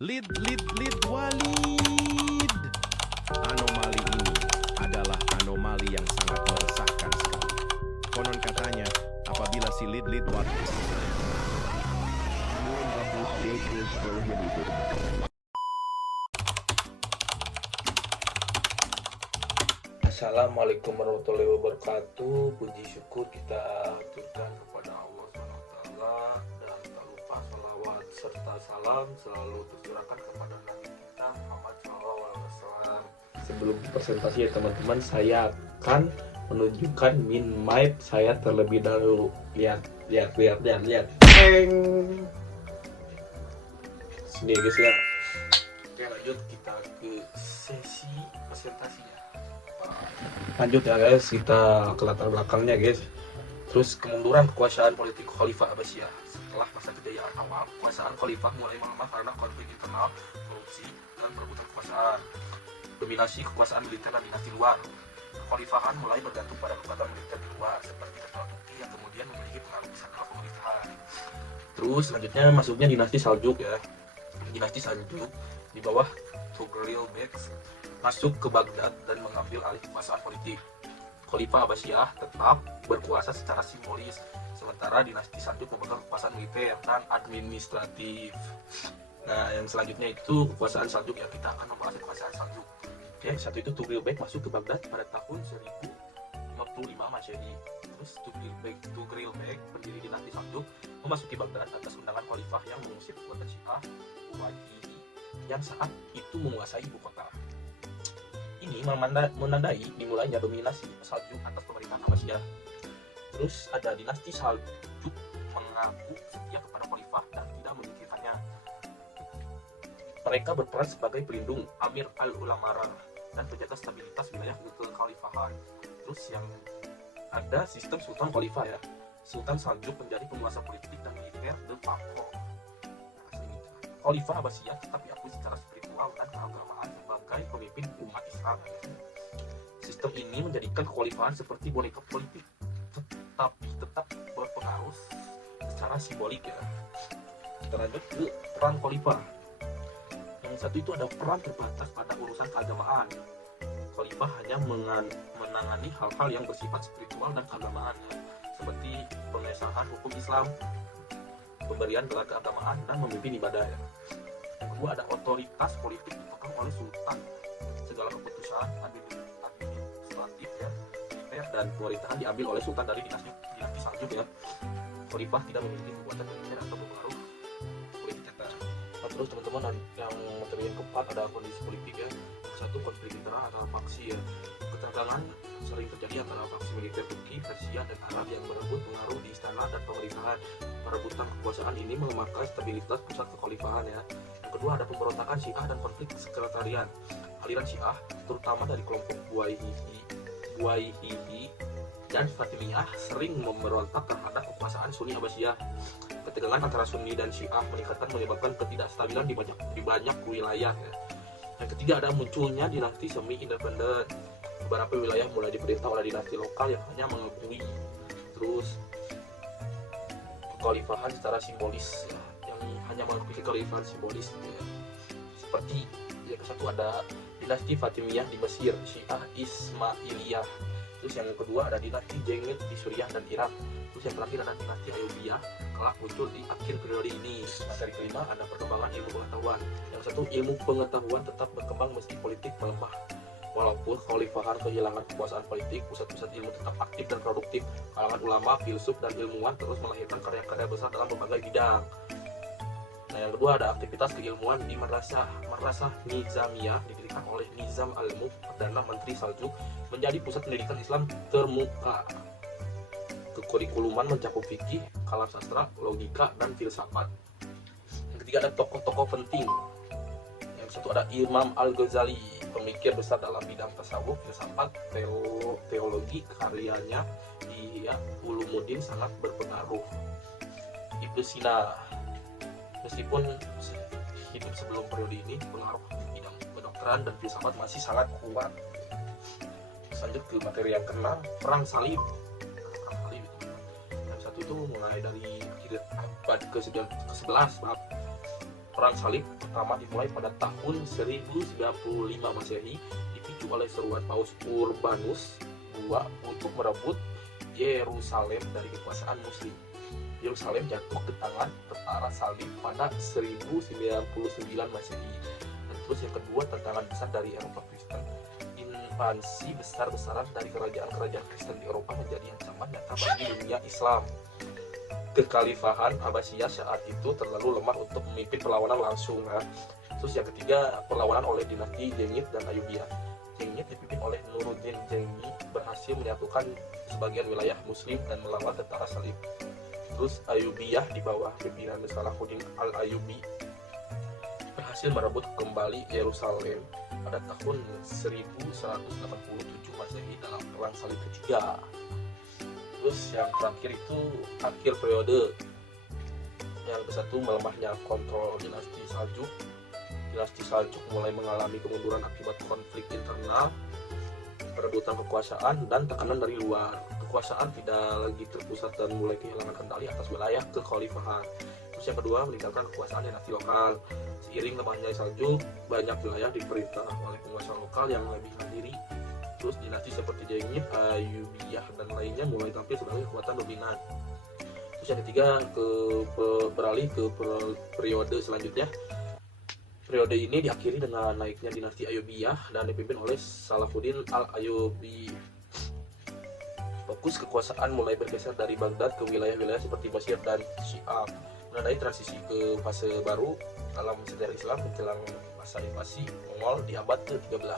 Lead Walid. Anomali ini adalah anomali yang sangat meresahkan sekali. Konon katanya, apabila si lead Walid Assalamualaikum warahmatullahi wabarakatuh. Puji syukur kita haturkan kepada Allah SWT, dan tak lupa salawat serta salam selalu tercurahkan kepada Nabi kita Muhammad SAW. Sebelum presentasi ya teman-teman, saya akan menunjukkan min map saya terlebih dahulu. Lihat. Sini guys ya. Oke, lanjut kita ke sesi presentasinya. Lanjut ya guys, kita ke latar belakangnya guys. Terus kemunduran kekuasaan politik Khalifah Abbasiyah. Setelah masa kejayaan awal, kekuasaan Khalifah mulai melemah karena konflik internal, korupsi, dan perebutan kekuasaan. Dominasi kekuasaan militer dan dinasti luar. Kekhalifahan mulai bergantung pada kekuatan militer di luar, seperti ketua Turki yang kemudian memiliki pengaruh besar dalam pemerintahan. Terus selanjutnya masuknya dinasti Saljuk ya. Dinasti Saljuk di bawah Tughril Beg masuk ke Baghdad dan mengambil alih kekuasaan politik. Khalifah Abbasiyah tetap berkuasa secara simbolis, sementara dinasti Saljuk memegang kekuasaan militer dan administratif. Nah, yang selanjutnya itu kekuasaan Saljuk ya, kita akan membahas kekuasaan Saljuk. Oke, satu itu Tughril Beg masuk ke Baghdad pada tahun 1055 Masehi. Terus Tughril Beg, pendiri dinasti Saljuk, memasuki Baghdad atas undangan Khalifah yang mengusir kekuatan Syiah Umayyadi yang saat itu menguasai ibu kota. Ini menandai dimulainya dominasi Saljuk atas pemerintahan Abbasiyah. Terus ada dinasti Saljuk mengaku setia kepada Khalifah dan tidak menyingkirkannya. Mereka berperan sebagai pelindung Amir al-Ulamara dan penjaga stabilitas wilayah kekhalifahan. Terus yang ada sistem Sultan Khalifah ya. Sultan Saljuk menjadi penguasa politik dan militer de facto. Khalifah Abbasiyah tetap diakui secara spiritual dan keagamaan sebagai pemimpin umat Islam. Sistem ini menjadikan kekhalifahan seperti boneka politik, tetapi tetap berpengaruh secara simbolik ya. Kita lanjut ke peran Khalifah. Yang satu itu ada peran terbatas pada urusan keagamaan. Khalifah hanya menangani hal-hal yang bersifat spiritual dan keagamaan ya, seperti pengesahan hukum Islam, pemberian gelar keagamaan, dan memimpin ibadah ya. Yang kedua ada otoritas politik dipegang oleh sultan. Segala keputusan administratif ya, militer dan pemerintahan diambil oleh sultan dari dinasti Saljuk ya. Khalifah tidak memiliki kekuatan militer atau pengaruh politik nyata. Nah, terus teman-teman, yang materi yang keempat ada kondisi politik ya. Satu, konflik internal antara faksi ya. Ketegangan sering terjadi antara faksi militer Turki, Persia, dan Arab yang berebut pengaruh di istana dan pemerintahan. Perebutan kekuasaan ini melemahkan stabilitas pusat kekhalifahan ya. Yang kedua ada pemberontakan Syiah dan konflik sekretarian. Aliran Syiah, terutama dari kelompok Buwayhibi dan Fatimiyah, sering memberontak terhadap kekuasaan Sunni Abbasiyah. Ketegangan antara Sunni dan Syiah menyebabkan ketidakstabilan di banyak wilayah ya. Yang ketiga ada munculnya dinasti semi independen. Beberapa wilayah mulai diperintah oleh dinasti lokal yang hanya mengakui. Terus kekhalifahan secara simbolis ya, yang hanya mengakui kekhalifahan simbolis ya. Seperti yang kesatu ada dinasti Fatimiyah di Mesir, Syiah Ismailiyah. Terus yang kedua ada dinasti Jengid di Suriah dan Irak. Terus yang terakhir ada dinasti Ayyubiyah, kelak muncul di akhir periode ini. Materi kelima ada perkembangan ilmu pengetahuan. Yang satu, ilmu pengetahuan tetap berkembang meski politik melemah. Walaupun kekhalifahan kehilangan kekuasaan politik, pusat-pusat ilmu tetap aktif dan produktif. Kalangan ulama, filsuf, dan ilmuwan terus melahirkan karya-karya besar dalam berbagai bidang. Nah, yang kedua ada aktivitas keilmuan di Madrasah Nizamiyah didirikan oleh Nizam al-Mulk, Perdana Menteri Saljuk, menjadi pusat pendidikan Islam termuka. Kekurikuluman mencakup fikih, kalam sastra, logika, dan filsafat. Yang ketiga ada tokoh-tokoh penting. Yang satu ada Imam Al-Ghazali, pemikir besar dalam bidang tasawuf, filsafat, teologi. Karyanya di Ulumuddin sangat berpengaruh. Ibnu Sina, meskipun hidup sebelum periode ini, pengaruh bidang kedokteran dan filsafat masih sangat kuat. Lanjut ke materi yang keenam, perang salib. Yang satu itu mulai dari abad ke-11 bab Perang Salib pertama dimulai pada tahun 1095 Masehi, dipicu oleh seruan Paus Urbanus II untuk merebut Yerusalem dari kekuasaan Muslim. Yerusalem jatuh ke tangan tentara salib pada 1099 Masehi. Dan terus yang kedua, tantangan besar dari Eropa Kristen. Invasi besar-besaran dari kerajaan-kerajaan Kristen di Eropa menjadi ancaman nyata bagi dunia Islam. Kekhalifahan Abbasiyah saat itu terlalu lemah untuk memimpin perlawanan langsung. Terus yang ketiga, perlawanan oleh dinasti Zengid dan Ayyubiyah. Zengid dipimpin oleh Nuruddin Zengi berhasil menyatukan sebagian wilayah Muslim dan melawan tentara salib. Terus Ayyubiyah di bawah pimpinan Salahuddin Al-Ayyubi berhasil merebut kembali Yerusalem pada tahun 1187 Masehi dalam Perang Salib ketiga. Terus yang terakhir itu akhir periode yang ke-1, melemahnya kontrol dinasti Saljuk. Dinasti Saljuk mulai mengalami kemunduran akibat konflik internal, perebutan kekuasaan, dan tekanan dari luar. Kekuasaan tidak lagi terpusat dan mulai kehilangan kendali atas wilayah kekhalifahan. Terus yang kedua, meninggalkan kekuasaan dinasti lokal. Seiring lemahnya Saljuk, banyak wilayah diperintah oleh penguasa lokal yang lebih mandiri. Terus dinasti seperti Zengid, Ayyubiyah, dan lainnya mulai tampil sebagai kekuatan dominan. Terus yang ketiga, beralih ke periode selanjutnya. Periode ini diakhiri dengan naiknya dinasti Ayyubiyah dan dipimpin oleh Salahuddin Al-Ayyubi. Fokus kekuasaan mulai bergeser dari Baghdad ke wilayah-wilayah seperti Mesir dan Syam, menandai transisi ke fase baru dalam sejarah Islam menjelang masa invasi Mongol di abad ke-13.